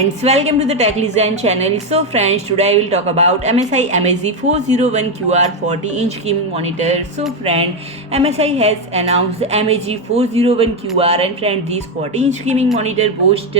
friends, welcome to the Tech Design channel. So friends, today I will talk about MSI MAG401QR 40-inch gaming monitor. So friend, MSI has announced the MAG401QR, and friend, this 40-inch gaming monitor boasts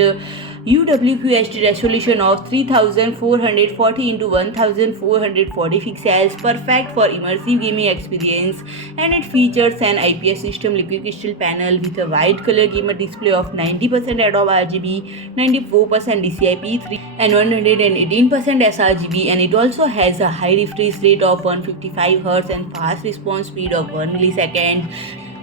UWQHD resolution of 3440 into 1440 pixels, perfect for immersive gaming experience, and it features an IPS system liquid crystal panel with a white color gamut display of 90% Adobe RGB, 94% DCI-P3 and 118% sRGB, and it also has a high refresh rate of 155Hz and fast response speed of 1 millisecond,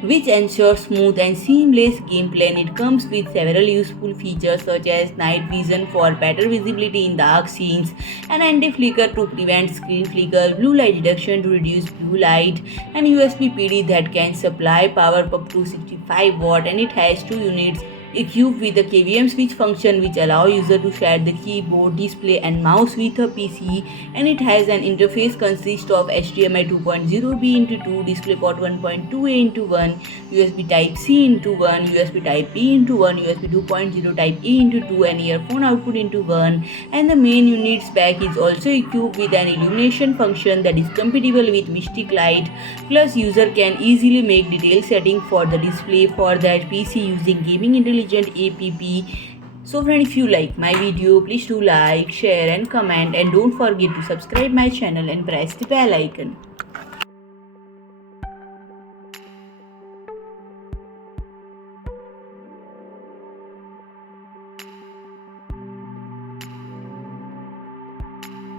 which ensures smooth and seamless gameplay. And it comes with several useful features such as night vision for better visibility in dark scenes, and anti-flicker to prevent screen flicker, blue light reduction to reduce blue light, and USB PD that can supply power up to 65 watt, and it has two units equipped with a KVM switch function which allow user to share the keyboard, display and mouse with a PC, and it has an interface consist of HDMI 2.0B into 2, DisplayPort 1.2A into 1, USB Type-C into 1, USB Type-B into 1, USB 2.0 Type-A into 2, and earphone output into 1. And the main unit Spec is also equipped with an illumination function that is compatible with mystic light, plus user can easily make detailed setting for the display for that PC using gaming intelligent app. So friend, if you like my video, please do like, share and comment, and don't forget to subscribe my channel and press the bell icon.